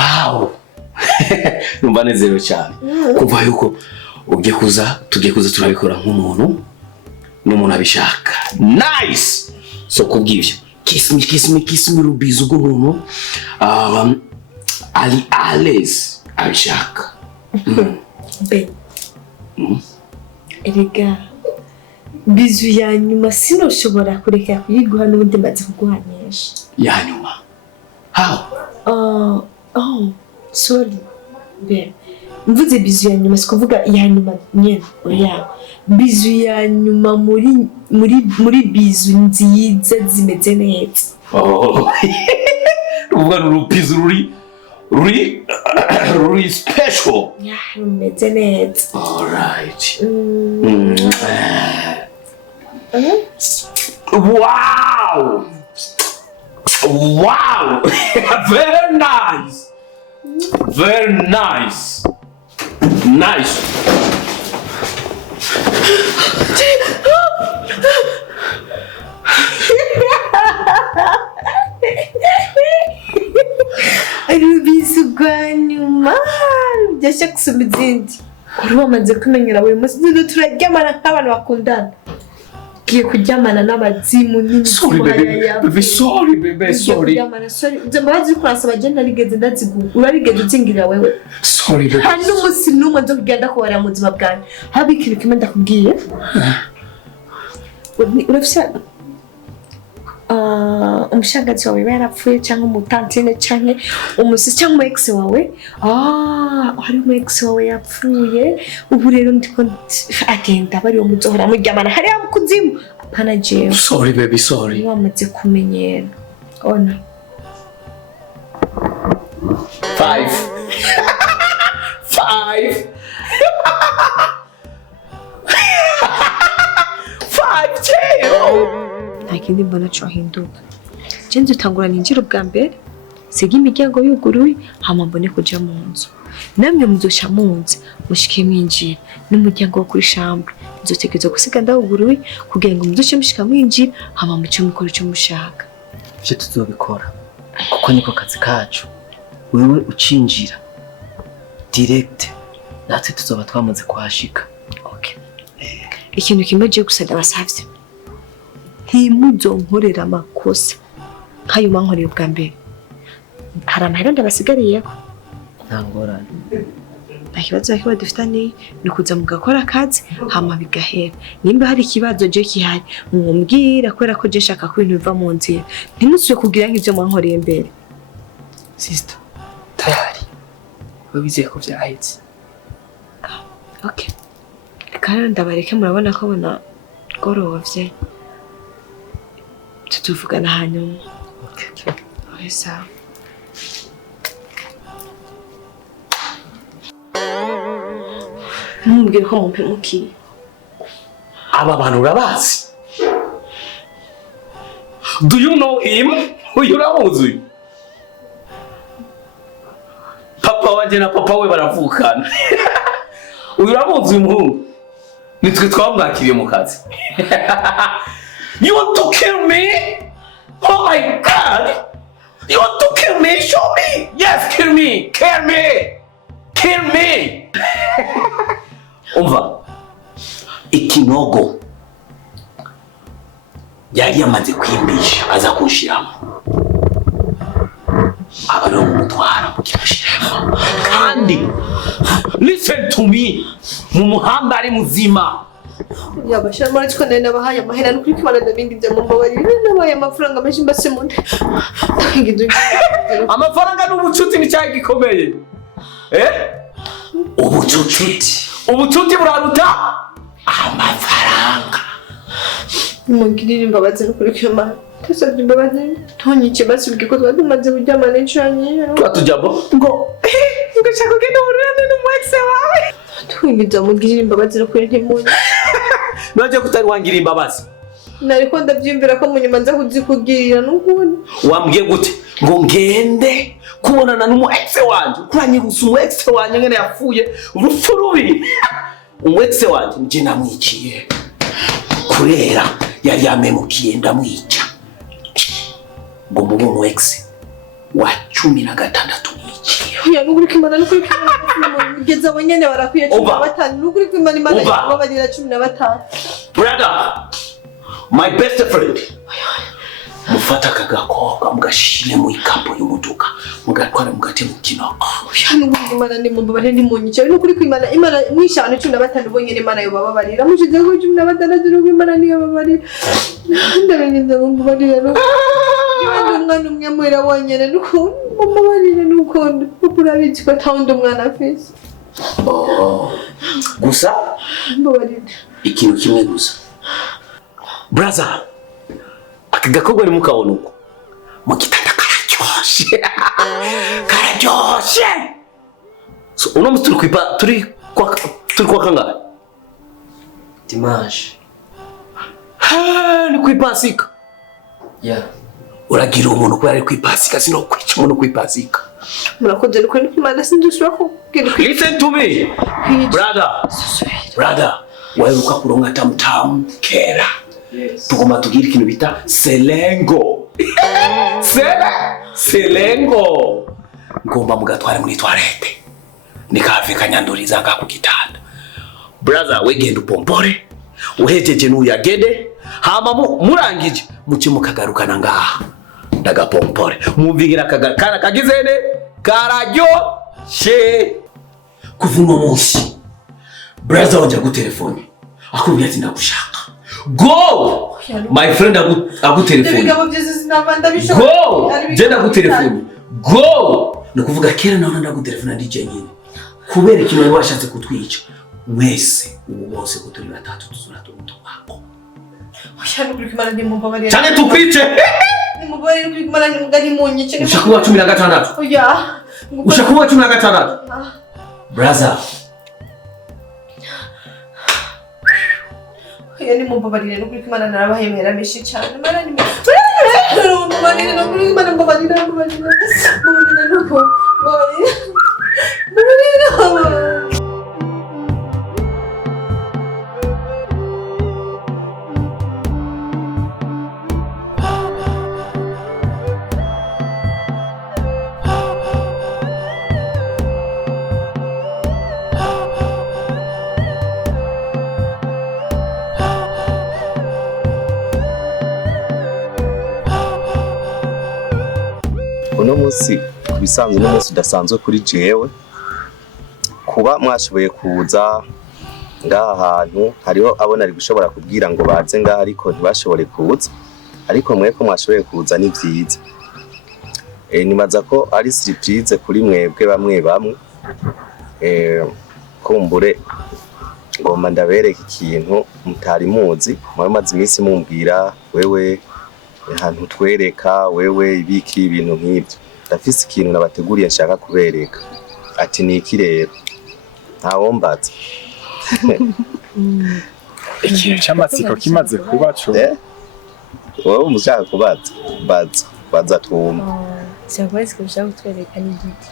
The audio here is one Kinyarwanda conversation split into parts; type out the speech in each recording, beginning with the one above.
Wow. Numva nezerewe cyane. Kumva yuko tugiye kuza turabikora nk'umuntu n'umuntu abishaka. Nice. So kubwivyo. Kiss me rubizo bw'umuntu. Ali Ales abishaka. Be. Erega bizu ya nyuma sinoshobora kureka kuyiguha n'ubundi maze kuguhanisha. Ya nyuma. How? Sorry. Be. Mvuze bizu ya nyuma sikuvuga ya nyuma nyene. Oya. Bizu ya nyuma muri bizu nziza zimeze neza. Uvuga rubizo ruri special. Yeah, rumeze neza. All right. Wow. Wow. Very nice. Very nice. Nice. Rubizo rwa nyuma byashaka gusoma izindi. Uri wamaze kumenyera buri munsi turaryamana nk'abantu bakundana. Giye kuryamana n'abazimu n'imitima Baby, sorry, baby, sorry. Mbabazi kurasaba agenda rigeze ndazigura. Urarigeze uzingirira wewe. Sorry, baby. Hano umunsi n'umwe nzo kugenda kubara mu buzima bwanjye. Habikira kimwe ndakubwiye. Urafisa umushangazi wawe yarapfuye cyangwa umutantine cyangwa umusi cyangwa ex wawe hari ex wawe yapfuye ubu rero ndiko agenda bari umuzohora muryamana hari abukuzimu pana jewe. Sorry baby, sorry. Wamaze kumenyera ona 5 ntakindi mbona cyo hinduka. Jenze utangura ninjira bwa mbere siga imiryango yuguruye hama mbone kuja mu nzu. Namwe muzosha mu nzu mushike mwinjira n'umuryango wo kuri chambre nzotegereza gusiga ndawuguruye kugira ngo muzoshe mushika mwinjira hama muce mukora cyo mushaka. Ivyo tuzobikora kuko niko kazi kacu. Wewe ucinjira direct natwe tuzoba twamaze kuhashika. Okay. Ikintu kimwe je gusada basavye. Ntimuzonkorera amakosa nkayo mankoreye bwa mbere. Hari amahera ndabasigariyeho. Nta ngorane. Ikibazo kiba dufitanye ni kuza mugakora akazi hama bigahera. Nimba hari ikibazo je kihari mumbwira kwera ko je shaka ko ibintu biva mu nzira. Ntimusubire kugira nk'ivyo mwankoreye mbere. Sister, tayari. Wabizeye ko vyahetse. Okay. Kandi ndabareke murabona ko bona gorovye. Tutuvugana hanyuma. Okay. Sawa. Mubwire ko mumpemukiye. Aba bantu urabazi? Do you know him? Uyu uramuzi? Papa wanje na papa we baravukana. Uyu uramuzi umuhungu? Nitwe twamwakiriye mu kazi. You want to kill me? Oh my God! You want to kill me? Show me! Yes, kill me! Kill me! Kill me! Umva, ikinogo yari yamaze kwimbisha aza kunshiramo. Abaro mutwara mukirashiramo. Kandi listen to me. Mu muhamba ari muzima. Yabashara muri twa nene bahaye amahera no kwikimana ndabindi bya mumbabarire nabaye amafaranga menshi mbase munde. Amafaranga n'ubucuti ni cyayi gikomeye. Ubucuti buraruta amafaranga. Mungirire imbabazi no kuri kwimana. Tasabye imbabazi tonyice basubike ko twatumaze kuryamana incanye. Twatujyamo ngo ngashaka kugenda urane n'umwexe wawe. Twingiza mungirire imbabazi no kuri ntimunye. Naje kutari wangira imbabazi. Nariko ndavyimvira ko munyuma nza kuzikugirira n'ukundi. Wambwiye gute ngo ngende kubonana n'umwexe wanje kuranyirusa umwexe wanje ngene yapfuye urupfu rubi. Umwexe wanje nje namwiciye kurera yari yamemukiye ndamwica ngo mu umwexe wa 16 Ya nukuri kwimana nukuri kwimana mugeze abo nyene barakwiye 15 nukuri kwimana imana babarira 15. Brother, my best friend. Mufata kagakobwa mugashire mu ikapo y'umuduka mugatwara mugate mu kinoko. Ya nukuri kwimana ndi mu babare ndi mu nyice nukuri kwimana imana mwishana 15 bonyene imana yo babarira mushize ko 16 nukuri imana niyo babarira. Ndabenze mu babarira no. Umwana umwe mwera wonyene nuko mubabarire nuko urabizi ko tawundi umwana afise. Gusa Mubabarire. Ikintu kimwe gusa. Brother, akagakobwa ari mukabona uko mu kitanda kararyoshe. Kararyoshe. So uno musi turi kwa kangahe? Dimanche. Ni kwipasika. Yeah. Uragira umuntu ko yari kwipasika sino kwica umuntu kwipasika. Murakoze nuko n'imana sindushwa ko. Listen to me. Brother, waheruka kuronka tamtam kera. Yes. Tugoma tugira ikintu bita selengo. Selengo. Ngomba mugatware muri toilette. Nikave kanyanduriza nga ku kitanda. Brother, wegenda upompore. Uhejeje n'uyagede. Hama murangije muke mukagarukana ngaha. Daga pompore. Mumvingira kagakara kagizene karajyo she. Kuvuno munsi. Brother wajya gutelefone. Akubwira ati ndagushaka. Go! My friend agutelefone. Go! Jenda agutelefone. Go! Nukuvuga kera naona ndagutelefona ndije nyine. Kubera kimwe washatse kutwica. Mwese ubu bose ko turi batatu tuzura tumutwako. Oya nukuri kwimana ndi mu babarira. Cyane tukwice. Ndi mu babarira nukuri kwimana ndi mugari mu nyice. Ushakuwa 16. Oya. Ushakuwa 16. Brother. Oya ni mu babarira nukuri kwimana narabahemera meshi cyane. Mara ni babarira nukuri kwimana babarira nuko. Babarira. Uno munsi kubisanzwe n'umunsi udasanzwe kuri jewe kuba mwashoboye kuza ngaha hantu hariho abona ari gushobora kubwira ngo baze ngaha ariko ntibashobore kuza ariko mweko mwashoboye kuza ni vyiza nimaza ko ari surprise kuri mwebwe bamwe kumbure ngomba ndabereka ikintu mutari muzi mwamaze iminsi mumbwira wewe ahantu twereka wewe ibiki ibintu nk'ibyo ndafise ikintu nabateguriye nshaka kubereka ati ni iki rero ntawombaza ikintu cy'amatsiko kimaze kuba cyo wowe umushaka kubaza baza twumva Cyangwa ko ushaka kutwereka ni igiti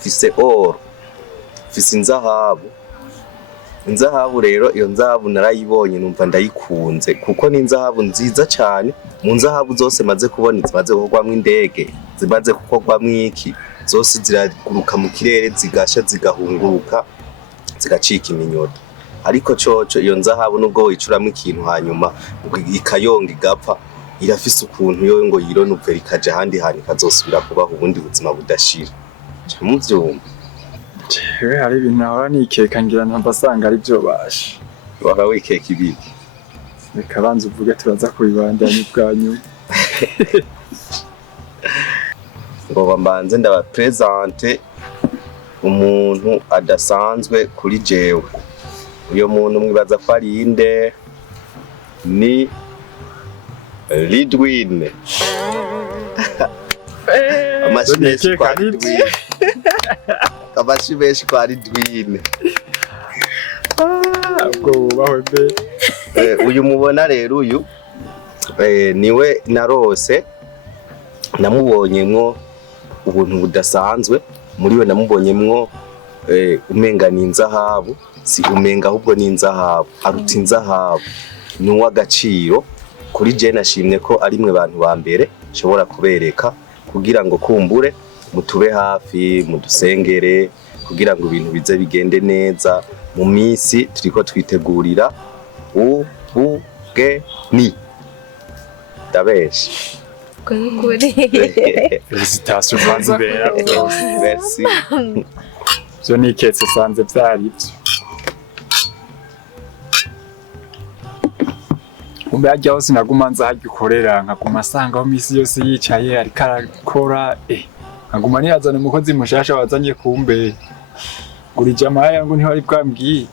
fise oro fise inzahabu rero iyo nzahabu narayibonye numva ndayikunze kuko ni inzahabu nziza cyane mu nzahabu zose maze kubona zimaze gukorwamo indege zimaze gukorwamo iki zose ziraguruka mu kirere zigasha zigahunguruka zigacika iminyota ariko coco iyo nzahabu nubwo wicuramo ikintu hanyuma ikayonga igapfa irafise ukuntu yo ngo yironuvera ikaja ahandi hantu ikazosubira kubaho ubundi buzima budashira muvyumva jewe hari ibintu nahora nikeka ngira ntabasanga ari byo basha wahora wikeka ibiki reka banza uvuge turaza kubibandanya bwa nyuma ngo mbanze ndabapresente umuntu adasanzwe kuri jewe uyo muntu mwibaza ko ari inde ni Lidwin amashimesi kwa Lidwin amashimesi kwa Lidwin ubwo bubaho be uyu mubona rero uyu niwe narose namubonyemwo ubuntu budasanzwe muri we namubonyemwo umenga ni inzahabu si umenga ahubwo ni inzahabu aruta inzahabu ni uw'agaciro kuri je nashimye ko ari mwe bantu ba mbere nshobora kubereka kugira ngo kumbure mutube hafi mudusengere kugira ngo ibintu bize bigende neza mu minsi turiko twitegurira ubugeni. Ndabeshe. Félicitations Banzibera. Merci. Byo niketse sanze byari byo. Umbe hose naguma nza hagikorera nkaguma asangaho misi yose yicaye ariko arakora nkaguma niyazana umukozi mushasha wazanye kumbe uri jamaa yangu ntihari bwambwiye.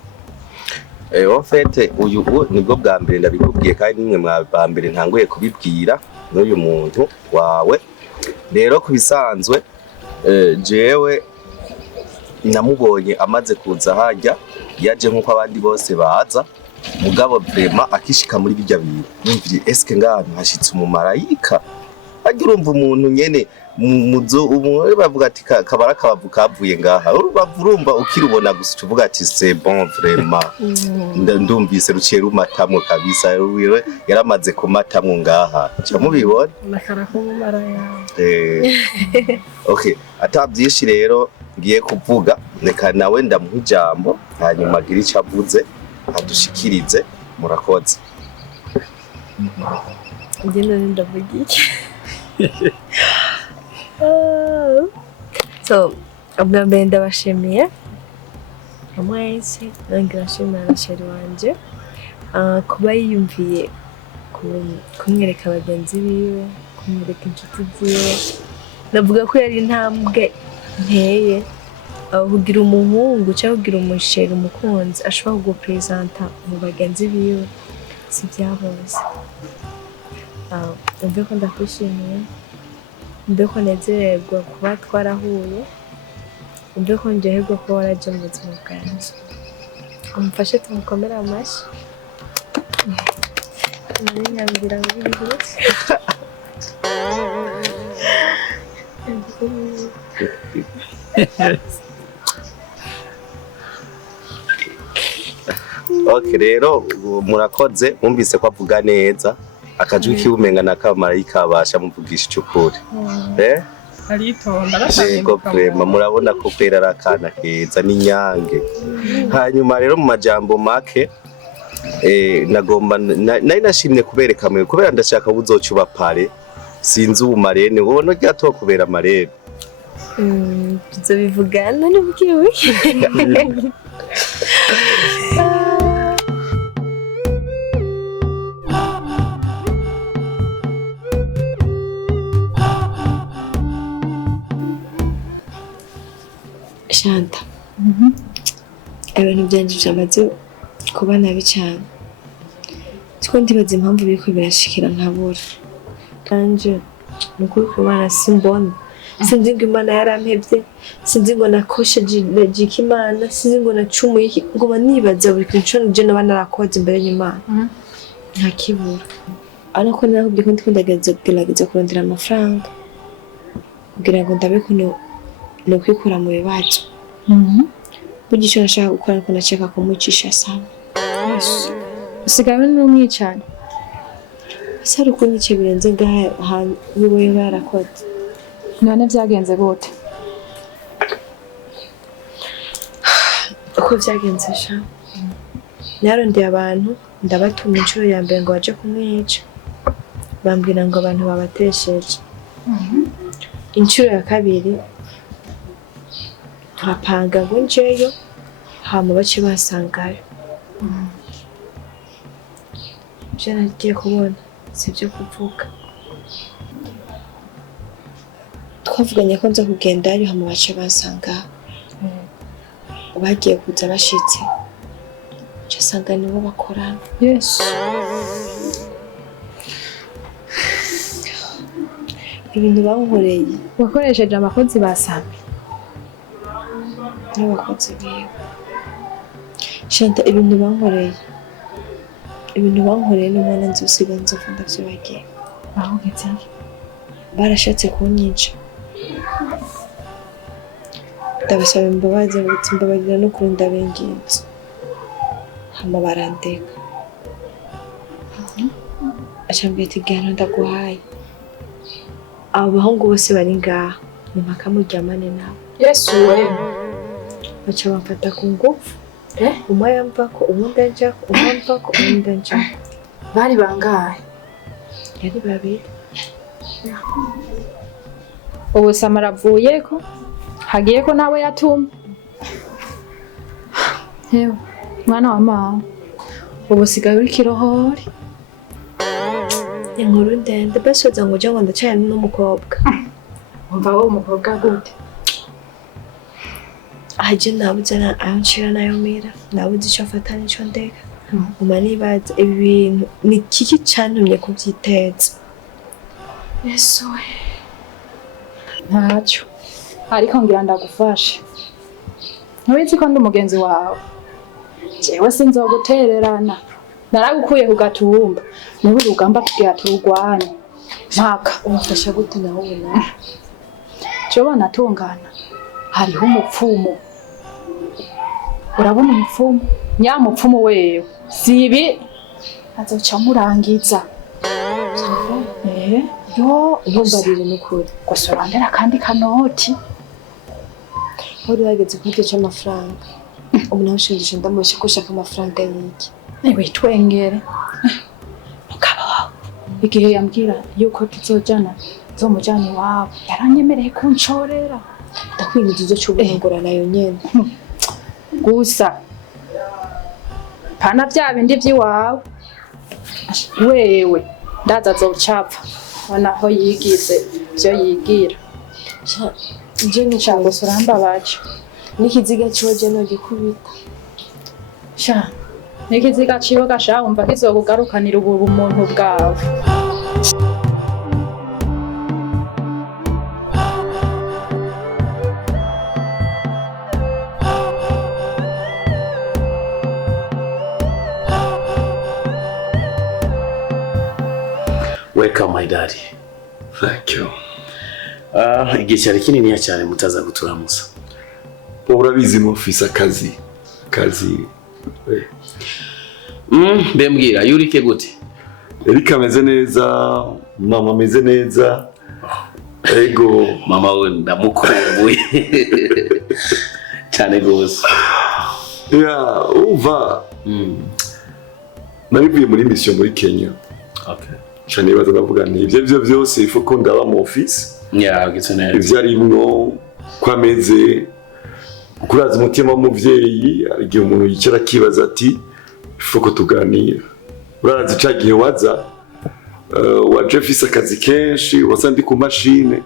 En fait uyu nibwo bwa mbere ndabikubwiye kandi nimwe mwa mbere ntanguye kubibwira n'uyu muntu wawe. Rero kubisanzwe jewe namubonye amaze kuza hajya yaje nkuko abandi bose baza mugabo vraiment akishika muri bijya bintu numvire eske ngana hashitse umumarayika ajya urumva umuntu nyene muzo umwe bavuga ati kabara kabavu kavuye ngaha urumva ukirubona gusa uvuga ati c'est bon vraiment ndumvise ruciye rumatamwe kabisa wiwe yaramaze kumatamwe ngaha cyamubibona nakara ko mumaraya okay atabyinshi rero ngiye kuvuga reka nawe ndamuha ijambo hanyuma agira icyo avuze adushikirize murakoze. ngenda ndavuga iki so ubwa mbere ndabashimiye mwese nange nashimira na sheri wanje kuba yiyumviye kumwereka abagenzi biwe kumwereka inshuti ziwe. navuga ko yari intambwe nteye kugira umuhungu cyangwa kugira umusheri umukunzi ashobora kugupresenta mu bagenzi biwe si byaboze. umve ko ndakwishimiye, umve ko nezererwa kuba twarahuye, umve ko njyoherwa kuba waraje mu buzima bwanjye. umufashe tumukomere amashi. nari nyambwira ngo biheze. Okay rero murakoze mwumvise ko avuga neza akajwi kibumenga nakamarayika abasha muvugisha cyukuri aritonda arashaka murabona ko kwera arakana keza n'inyange. hanyuma rero mu majambo make nagomba nari nashimye kubereka mwe kubera ndashaka buzocuba pare sinzi ubumarene ubona ryato kubera marene byo bivugana n'ubwiwe. Shanta, ibintu byanje byamaze kuba nabi cyane. Tiko ndibaza impamvu biriko birashikira nkabura. Kanje nukuri kubana simbona. Sinzi ngo Imana yarampevye, sinzi ngo nakoshe Imana, sinzi ngo nacumuye iki, ngo nibaza buri kintu je naba narakoze imbere y'Imana. Nta kibura. Ariko nakubye ko ndiko ndagerageza kurondera amafaranga kugira ngo ndabe ko no kwikura mu bibazo. Burya icyo nashaka gukora ariko nashaka kumucisha sana. usigaye n'umwicana Sari kunyice birenze ngaha niwe yarakoze. none byagenze gute? Uko byagenze sha narondeye abantu ndabatuma inshuro ya mbere ngo baje kumwica, bambwira ngo abantu babatesheje. Inshuro ya kabiri turapanga ngo njeyo hama bace basangayo. Je nagiye kubona sibyo kuvuga, twavuganye ko nza kugendayo hama bace basanga. Bagiye kuza bashitse cyasanga nibo bakorana. Yes. Ibintu bankoreye wakoresheje abakozi basambe n'abakozi biwe. Shanta, ibintu bankoreye n'umwana nzi usiga nzovu ndavyibagiye. bahugetse Barashatse kunyica, ndabasaba imbabazi ngo mbabarira no kuri ndabengenze, hama barandeka. Acambwira ati igihano ndaguhaye abahungu bose bari ngaha nimpaka muryamane nabo. Yesu we. Baca bamfata ku ngufu. Umwe yamvako uwundi anjako umwe amvako uwundi anjako. Bari bangahe? Yari babiri. Ubu Samara avuyeko hagiyeko nawe yatumye. Hewe mwana wa mama ubu sigaye uri kirohori. Inkuru ndende basoza ngo uje ngo ndacane n'umukobwa. Umva wowe umukobwa gute? Aje nabuze na anshira nayo mira nabuze icyo afata n'icyo ndeka. Umanibaza ibi bintu ni kiki cantumye kubyiteza. Yesu we. Ntacyo ariko ngira ndagufashe. Ntubizi ko ndi umugenzi wawe. Jewe sinzogutererana. Naragukuye ku gatumba. N'ubu rugamba tugiye turugwane. Mpaka Umufasha gute nawe ubona? cyo natungana. Hariho umupfumu. Urabona umupfumu? Nyamupfumu wewe. Sibi azoca murangiza. Yo Ntumbarire n'ukuri. gusorandera kandi kanoti. Wari wageze ku gice cy'amafaranga. Ubu nawe ushinjije ndamushye ko ushaka amafaranga y'iki. Ewe twengere. Mugabo wawe. Igihe yambwira yuko tuzojana zomujana iwabo yaranyemereye kunshorera. Ndakwinjiza izo cy'ubungura nayo nyene. Gusa pana bya bindi by'iwawe. Wewe ndaza zocapfa. Wana aho yigize byo yigira. Je ni Cyangwa suramba bacu. n'ikiziga cyoje no gikubita. Sha. Nikiziga ciwe gasha umva kizokugarukanira ubu bumuntu bwawe. Welcome my daddy. Thank you. Igihe cyari kinini cyane mutaza guturamusa. Urabizi mu office akazi. Mbembwira yurike gute? Erika ameze neza, mama ameze neza. Ego Mama we ndamukumbuye. Cyane gose. ya uva. Narivuye muri mission muri Kenya. Okay. Cyane baza ndavuga nti ibyo byose ifu ko ndaba mu office. Yeah, gitse neza. Ivyo arimwo kwameze kuraza umutima w'umuvyeyi igihe umuntu yicara kibaza ati ifu ko tuganira. Urazi cagiye waza waje fise akazi kenshi wasa ndi ku machine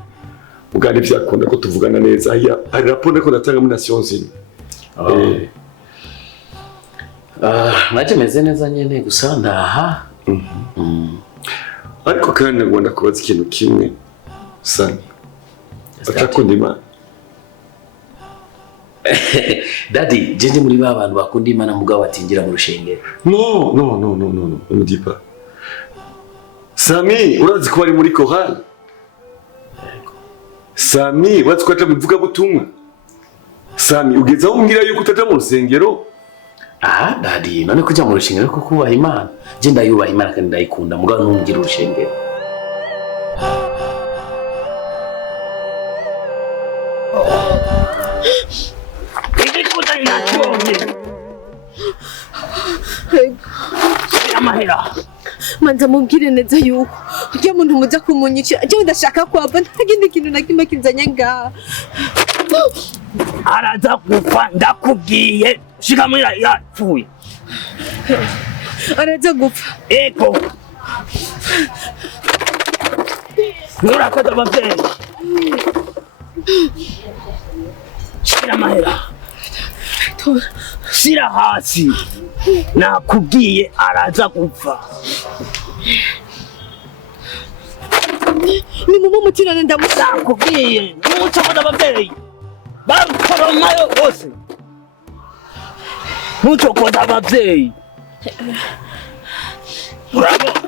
ugana ivyakunda ko tuvugana neza. Hari raporo ko natanga muri Nations Unies. Naje meze neza nyene gusa ndaha. Ariko kandi ngomba kubaza ikintu kimwe sana. Atakunda Imana. Daddy, jeje muri ba bantu bakunda Imana mugabo batingira mu rushengero. No, ne me dis pas. Sami, urazi ko bari muri chorale? Sami, urazi ko aja mu ivugabutumwa? Sami, ugeze aho umbwira yuko utaja mu rusengero? Daddy, none kuja mu rushengero ko kubaha Imana. Je ndayubaha Imana kandi ndayikunda mugabo ntungira urushengero. Manza mubwire neza yuko ujya muntu muza kumunyicira je ndashaka kwava ntagindi kintu na kimwe kinzanye ngaha. Araza gupfa ndakubwiye shika muri yapfuye. Araza gupfa. Ego nurakoze abavyeyi. Shira mahera shira hasi nakubwiye araza gupfa. Ni mumu mutirane ndamushaka. Nakubwiye ntucokoze abavyeyi barukoromayo bose. Ntucokoze abavyeyi. Urabona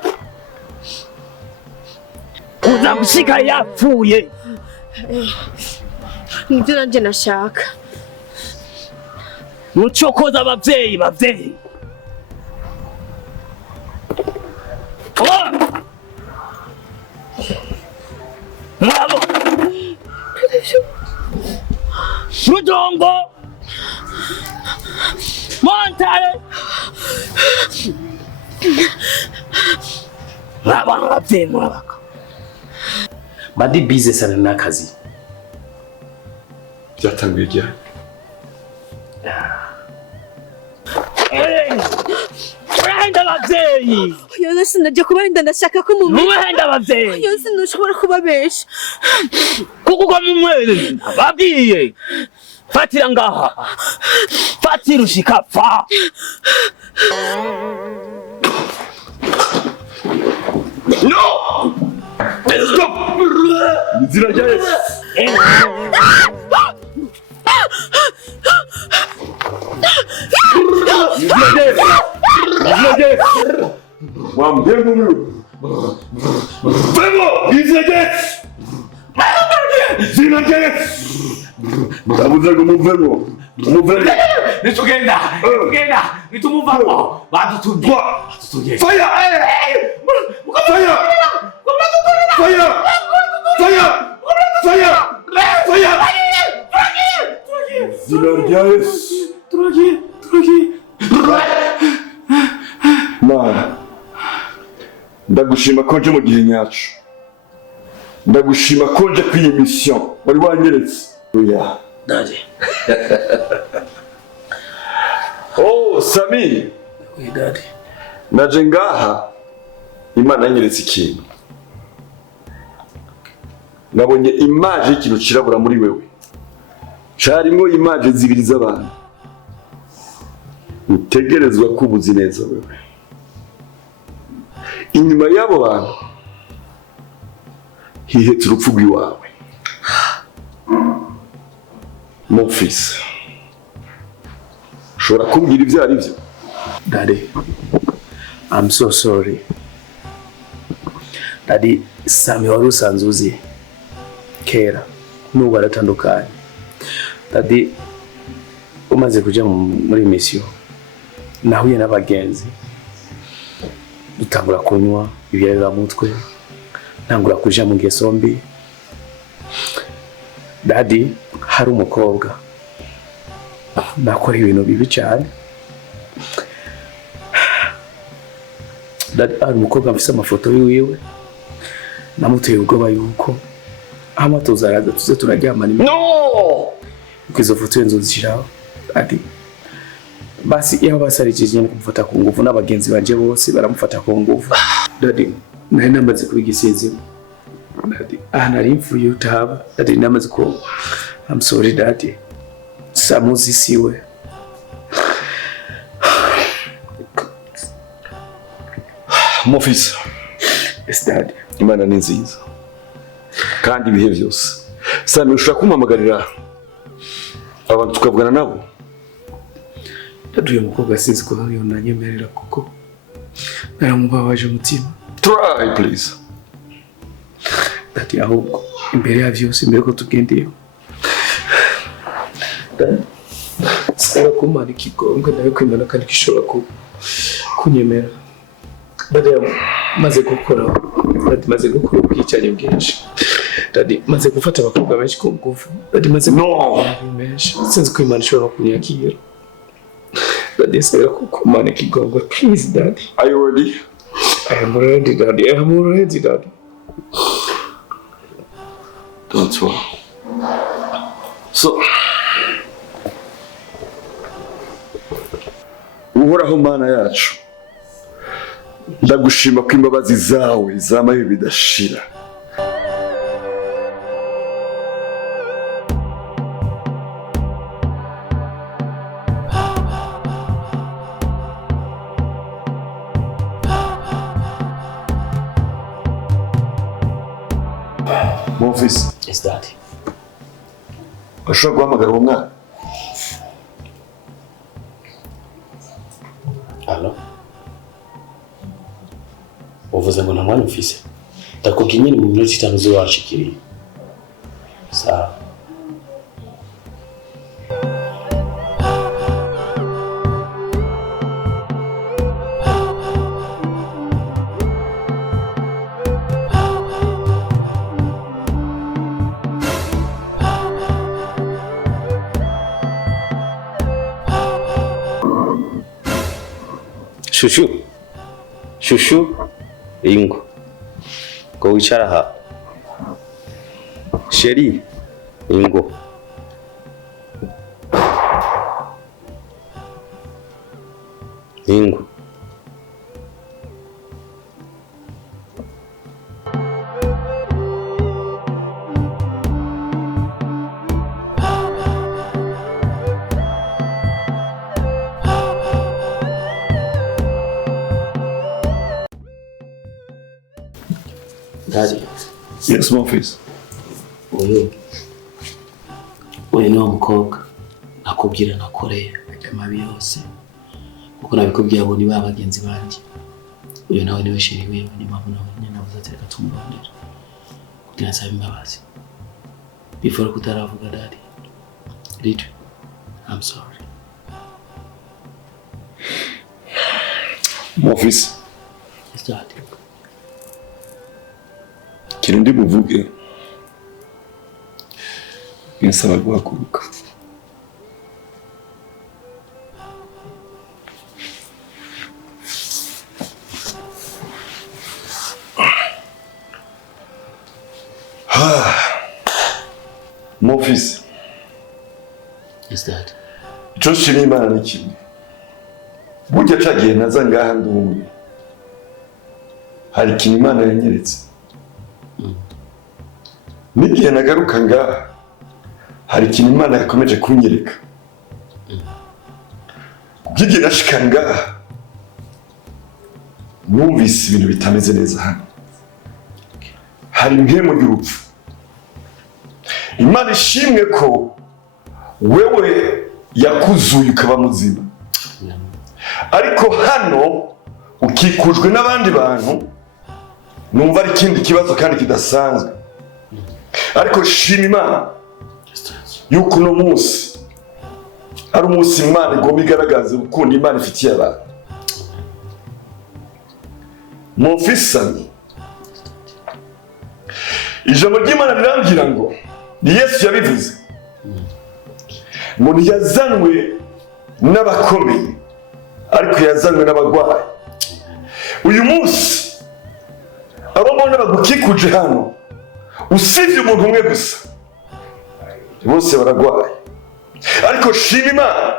uza gushika yapfuye. Nibyo nanje nashaka. Ntucokoze abavyeyi bavyeyi. Rudongo. Montare. Abantu bavye murabaka. Badi busy sana n'akazi. Byatanguye ryari? Urahenda abavyeyi. Yose sinajya kubarinda ndashaka ko mu Urahenda abavyeyi. yose ntushobora kubabesha. Kuko kwa mumwe babwiye. Fatira ngaha. Fatira ushika fa. No! Stop! Nzira rya Yesu. Nitugenda. Nitumuvamo. Badutunye. Fire! Fire! Fire! Fire! Fire! Fire! Zina rya Yesu. Turagiye. Mana, ndagushima ko nje mu gihe nyacu. Ndagushima ko nje kwiyi mission wari wanyeretse. Oya. Daje. Oh, Sami. We daddy. Naje ngaha Imana yanyeretse ikintu. Nabonye image y'ikintu kirabura muri wewe. Carimwo image zibiri z'abantu. Utegerezwa kubuzi neza wewe. Inyuma y'abo bantu hihetse urupfu rw'iwawe. Mon fils. Ushobora kumbwira ibyo ari byo? Daddy, I'm so sorry. Daddy, Sami wari usanzwe uzi kera n'ubu baratandukanye. Daddy, umaze kuja muri mission nahuye n'abagenzi dutangura kunywa ibyayiramutwe, ntangura kuja mu ngeso mbi. Daddy, hari umukobwa nakora ibintu bibi cyane. Daddy, hari umukobwa mfise amafoto yiwe namuteye ubwoba yuko amatuzaraza tuze turaryamana. No! Izo foto nzozishiraho. Daddy, basi iyo basarikije nyine kumufata ku nguvu n'abagenzi banje bose baramufata ku nguvu. Daddy, nari namaze kubigisezemo. Daddy, nari mfuye utaba. Daddy, namaze ko I'm sorry daddy. Samuzi siwe. Mon fils. Yes daddy. Imana ni nziza. Kandi ibihe byose. Sami ushaka kumpamagarira abantu tukavugana nabo? Daddy, uyu mukobwa sinzi ko yonanyemerera kuko naramubabaje umutima. Try please. Daddy, ahubwo imbere ya byose imbere ko tugendeyo. Daddy, saba kumana ikigongo nawe kwimana kandi gishobora kunyemera. Daddy, maze gukora ubwicanyi bwinshi. Daddy, maze gufata abakobwa benshi ku ngufu. Daddy, maze menshi sinzi ko Imana ishobora kunyakira. Daddy, saba kumana ikigongo please daddy. Are you ready? I am ready daddy. Daddy. Don't worry. So, uhoraho Mana yacu, ndagushima ko imbabazi zawe zamaye bidashira. Mon fils. Yes daddy. Ushobora guhamagara uwo mwana? Allo? Uvuze ngo nta mwana mfise? Ndakubwiye nyine mu minota 5 zo washikiriye. Sawa. Shushu ingo ngo wicara aha. Sheri ingo ingo. Daddy, Yes, Mofis. uyu ni wa mukobwa nakubwira nakoreye ajya mabi yose kuko nabikubwiye abo ni ba bagenzi banjye. Uyu nawe niwe sheri wiwe, ni mpamvu nawe nyine navuze ati reka tumurondere kugira nsabe imbabazi before kutaravuga. Daddy, Little, I'm sorry. Mofis. It's Daddy. Kirundi buvuge. Binsaba guhaguruka. Mofis. It's Daddy. Ico nshima Imana ni kimwe. Burya cagiye naza ngaha ndumwe. Hari ikintu Imana yanyeretse. N'igihe nagaruka ngaha hari ikintu Imana yakomeje kunyereka. Kugiye nashika ngaha numvise ibintu bitameze neza hano. Hari impemu y'urupfu. Imana ishimwe ko wewe yakuzuye ukaba muzima. Ariko hano ukikujwe n'abandi bantu numva ari ikindi kibazo kandi kidasanzwe. Ariko shima Imana yuko uno munsi ari umunsi Imana igomba igaragaza urukundo Imana ifitiye abantu. Mufisani ijambo ry'Imana rirangira ngo ni Yesu yabivuze ngo ntiyazanwe n'abakomeye ariko yazanwe n'abagwayi. Uyu munsi abo mbona bagukikuje hano usibye umuntu umwe gusa bose baragwaye. Ariko shima Imana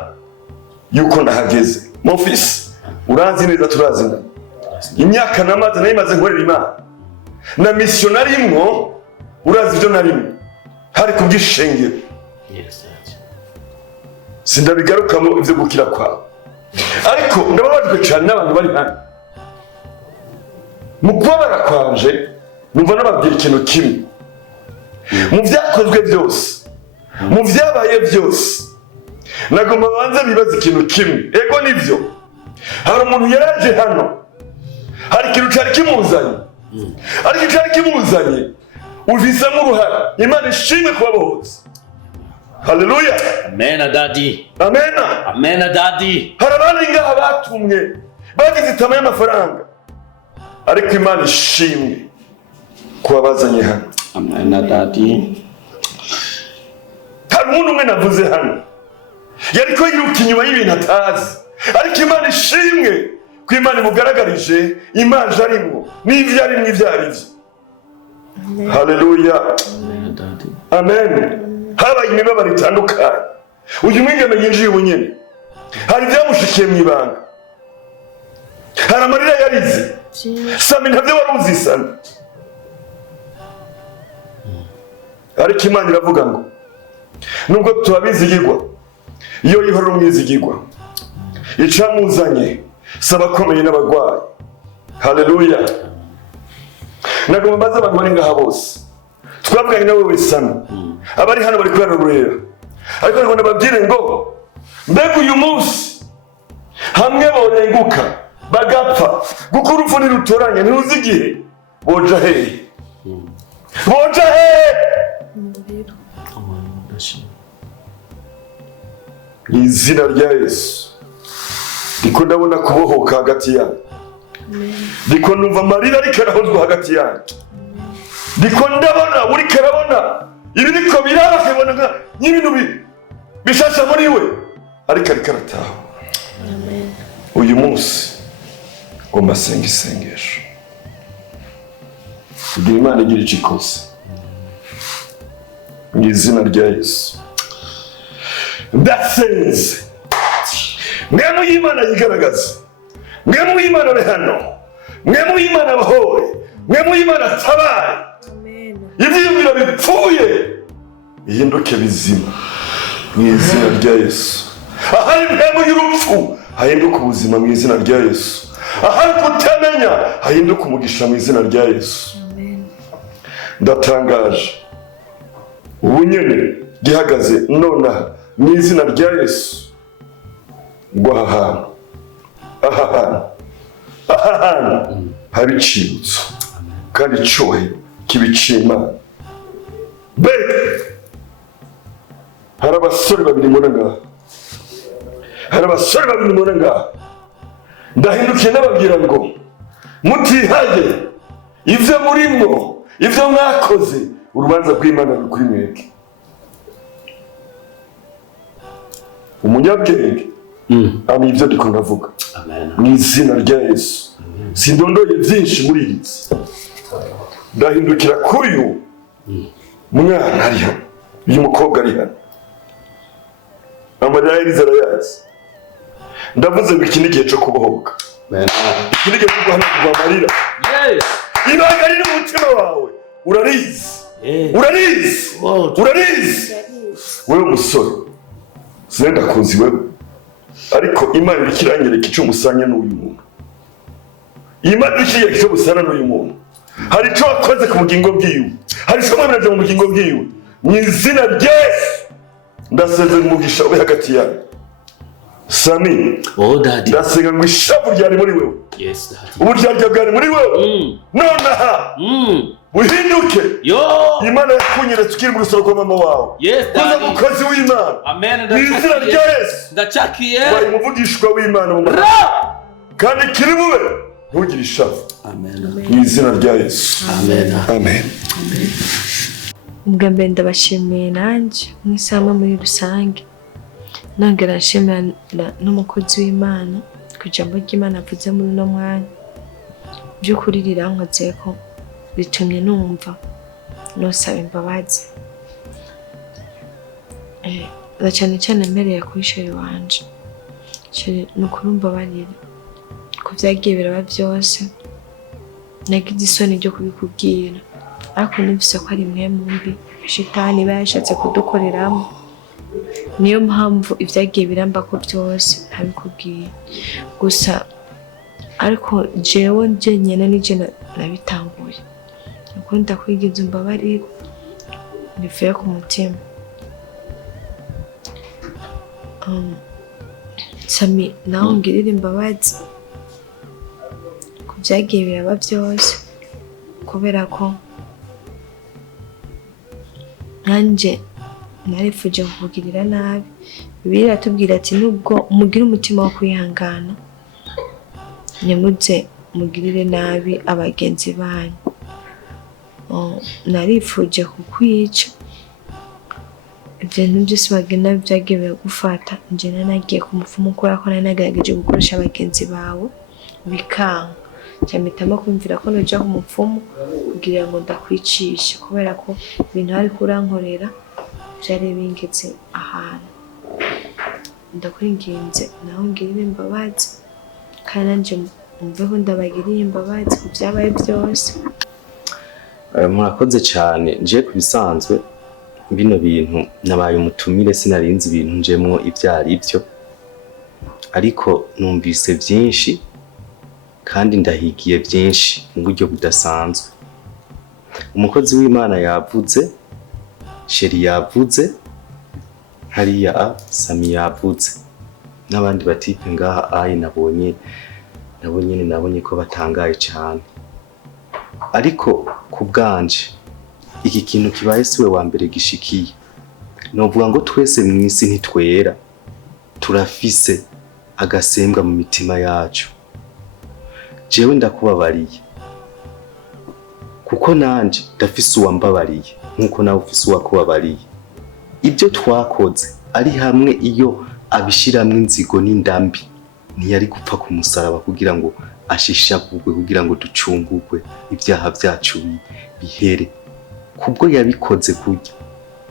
yuko nahageze. Mofisi uranzi neza turazina imyaka namaze nayimaze nkorera Imana na missionary imwo urazi ibyo narimo hari kubwishengero. Sindabigarukamo ivyo gukira kwawe. Ariko ndababajwe cyane n'abantu bari hano mu kubabara kwanje numva nababwira ikintu kimwe. Mu byakozwe byose mu byabaye byose nagomba banze bibaza ikintu kimwe. Ego nivyo hari umuntu yaraje hano hari ikintu cyari kimuzanye ariko cyari kimuzanye uvizamo uruhara. Imana ishimwe kubabohoza. Haleluya. Amen, Daddy. Amen. Amen, Daddy. Hari abandi ngaha batumwe bagize itama y'amafaranga ariko Imana ishimwe kubabazanye hano. Amen, Daddy. Hari umuntu umwe navuze hano yariko yiruka inyuma y'ibintu atazi ariko Imana ishimwe ko Imana imugaragarije imanje arimwo n'ivyo arimwo ivyo arivyo. Haleluya. Amen, Daddy. Amen. Habaye imibabaro itandukanye. Uyu mwigeme yinjiye ubunyene hari ibyamushikiye mu ibanga, hari amarira yarize sami ntabyo wari uzisana. Ariko Imana iravuga ngo nubwo tubabizigirwa iyo yihora umwizigirwa icamuzanye saba komeye n'abagwayi. Haleluya. Nagomba mbaza abantu bari ngaha bose twavuganye nawe wesana abari hano bari kwarurera ariko ngo nababwire ngo mbega uyu munsi hamwe borenguka bagapfa gukura urupfu ntirutoranye ntuzi igihe boja hehe boja hehe. Ni izina rya Yesu ndiko ndabona kubohoka hagati yanyu. Ndiko numva amarira ariko arahozwa hagati yanyu. Ndiko ndabona uri karabona ibiriko biraba kibona nk'ibintu bishasha muri we ariko arataha. Uyu munsi ngo mbasenga isengesho kugira Imana igira icyo ikoze mu izina rya Yesu. Ndasenze mwemu y'Imana yigaragaza, mwemu y'Imana ari hano, mwemu y'Imana abahore, mwemu y'Imana atabaye, ibyiyumviro bipfuye bihinduke bizima mu izina rya Yesu. Ahari mwemu y'urupfu hahinduka ubuzima mu izina rya Yesu. Ahari kutamenya hahinduka umugisha mu izina rya Yesu. Ndatangaje ubu nyene gihagaze nonaha mu izina rya Yesu ngo aha hantu hari icibutso kandi icyubahiro kibicima. Mbega hari abasore babiri mbona ngaha, hari abasore babiri mbona ngaha. Ndahindukiye n'ababwira ngo mutihaye ivyo murimwo, ivyo mwakoze, urubanza rw'Imana ruri kuri mwebwe. Umunyabwenge amenya ivyo ndiko ndavuga mu izina rya Yesu. Sindondoye byinshi muri iyi si. Ndahindukira kuri uyu mwana ari hano, uyu mukobwa ari hano, amarira yarize arayazi. Ndavuze ngo iki ni igihe cyo kubohoka, iki ni igihe cyo guhanagurwa amarira. Ibanga riri mu mutima wawe urarizi, urarizi, urarizi. Wewe musore senda kuzi wewe, ariko Imana iri kiranyereka icyo musanya n'uyu muntu. Imana iri icyo musana n'uyu muntu. Hari icyo wakoze ku bugingo bwiwe, hari icyo mwamenaje mu bugingo bwiwe. Mu izina rya Yesu ndasezera umugisha ube hagati yawe. Sami, ndasenga ngo ishavu ryari muri wewe, uburyarya bwari muri wewe, nonaha uhinduke. Imana yakunyeretse ukiri mu rusoro kwa mama wawe, kuza mukozi w'Imana mu izina rya Yesu. Ndacakiye wayi umuvugishwa w'Imana mu mama kandi kiri bube ntugire ishavu mu izina rya Yesu. Amen. Ubwa mbere ndabashimiye nanjye mw'isama muri rusange, nongera nshimira n'umukozi w'Imana ku ijambo ry'Imana avuze muri uno mwanya. By'ukuri rirankoze ko bitumye numva nosaba imbabazi, cyane cyane mpereye kuri sheri wanje. Sheri ni ukuri mbabarira ko byagiye biraba byose, nagize isoni ryo kubikubwira, ariko numvise ko ari imwe mu mbi shitani iba yashatse kudukoreramo. Niyo mpamvu ibyagiye biramba ko byose ntabikubwiye gusa, ariko jewe njyenyene nije nabitanguye. Nuko ndakwigize umbabarire bivuye ku mutima. Sami, nawe ungirire imbabazi ku byagiye biraba byose, kubera ko nanjye narifuje kukugirira nabi. Bibiliya iratubwira ati nubwo mugira umutima wo kwihangana, ntimuze mugirire nabi abagenzi banyu. Narifuje kukwica, ibintu byose bagenda byagiye biragufata. Njye nagiye ku mupfumu kubera ko nari nagerageje gukoresha abagenzi bawe bikanga, mpitamo kumvira ko noja ku mupfumu kugira ngo ndakwicishe, kubera ko ibintu ari kurankorera byari bingetse ahantu. Ndakwinginze nawe ungirire imbabazi, kandi nanjye umve ko ndabagiriye imbabazi ku byabaye byose. Murakoze cyane. Nje kubisanzwe bino bintu nabaye umutumire, sinarinzi ibintu njemwo ibyo ari byo, ariko numvise byinshi kandi ndahigiye byinshi mu buryo budasanzwe. Umukozi w'Imana yavuze, sheri yavuze, hariya Sami yavuze, n'abandi batipe ngaha ayi nabonye ko batangaye cyane. Ariko ku bwanje iki kintu kibaye siwe wa mbere gishikiye. Novuga ngo twese mu isi ntitwera, turafise agasembwa mu mitima yacu. Jewe ndakubabariye kuko nanje ndafise uwambabariye nkuko nawe ufise uwakubabariye. Ibyo twakoze ari hamwe iyo abishiramwe inzigo n'indambi, ntiyari gupfa ku musaraba kugira ngo ashishagurwe kugira ngo ducungurwe ibyaha byacu bihere. Kubwo yabikoze kurya,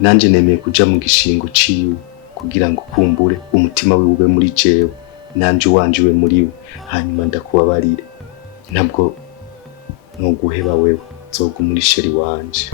nanje nemeye kuja mu gishingo ciwe kugira ngo kumbure umutima wiwe ube muri jewe, nanje wanje we muri we, hanyuma ndakubabarire. Ntabwo nuguheba wewe, nzoguma muri sheri wanje.